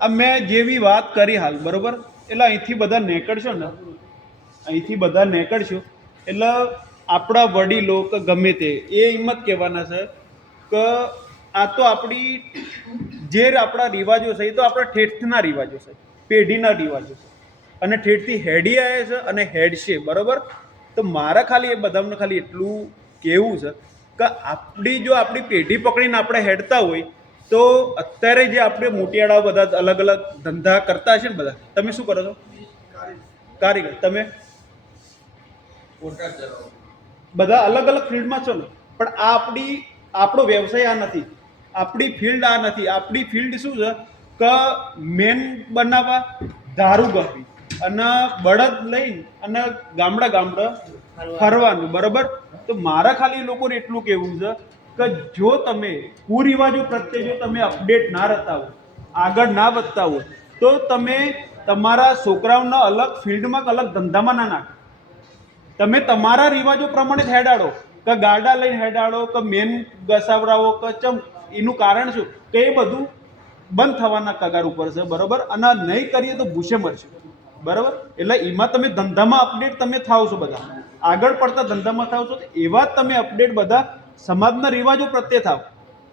આ મેં જેવી વાત કરી હાલ બરોબર, એટલે અહીંથી બધા નીકળશો ને, અહીંથી બધા નીકળશો એટલે આપણા વડીલો કે ગમે તે એ એમ જ કહેવાના છે કે આ તો આપણી જે આપણા રિવાજો છે એ તો આપણા ઠેઠના રિવાજો છે, પેઢીના રિવાજો છે, અને ઠેઠથી હેડી આવ્યા છે અને હેડ છે બરોબર. તો મારે ખાલી એ બધાને ખાલી એટલું કહેવું છે કે આપણી પેઢી પકડીને આપણે હેડતા હોય તો અત્યારે જે આપણે મોટિયાળા બધા અલગ અલગ ધંધા કરતા છે ને બધા, તમે શું કરો છો? કારીગર. તમે બધા અલગ અલગ ફિલ્ડમાં છો ને, પણ આ આપણો વ્યવસાય આ નથી, આપણી ફિલ્ડ આ નથી. આપણી ફિલ્ડ શું છે કે મેન બનાવવા, દારૂ ગળવી અને બળદ લઈને અને ગામડા ફરવાનું બરોબર. તો મારા ખાલી લોકોને એટલું કહેવું છે કે જો તમે કુરિવાજો પ્રત્યે જો તમે અપડેટ ના રહેતા હો, આગળ ના વધતા હો, તો તમે તમારા છોકરાઓના અલગ ફિલ્ડમાં અલગ ધંધામાં ના નાખો. તમે તમારા રિવાજો પ્રમાણે જ હેડાડો કે ગાડા લઈને હેડાડો કે મેન ગસાવરાવો કે ચમ. એનું કારણ શું કે એ બધું બંધ થવાના કગાર ઉપર છે બરોબર. અને નહીં કરીએ તો ભૂસે મરશે બરાબર. એટલે એમાં તમે ધંધામાં અપડેટ તમે થાવ છો, બધા આગળ પડતા ધંધામાં થાવ છો, એવા જ તમે અપડેટ બધા સમાજના રિવાજો પ્રત્યે થાવ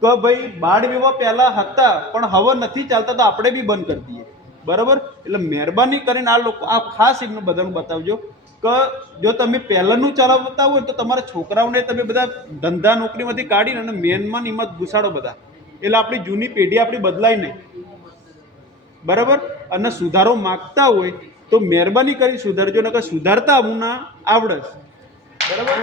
કે ભાઈ બાળ વિવાહ પહેલા હતા પણ હવે નથી ચાલતા, તો આપણે બી બંધ કરી દઈએ બરાબર. એટલે મહેરબાની કરીને આ લોકો આ ખાસ એમને બધાને બતાવજો કે જો તમે પહેલાંનું ચલાવતા હોય તો તમારા છોકરાઓને તમે બધા ધંધા નોકરીમાંથી કાઢીને અને મેનમાં એમાં જ ઘુસાડો બધા. એટલે આપણી જૂની પેઢી આપણી બદલાય નહીં બરાબર. અને સુધારો માગતા હોય તો મહેરબાની કરી સુધારજો, ને કે સુધારતા હું ના આવડે બરાબર.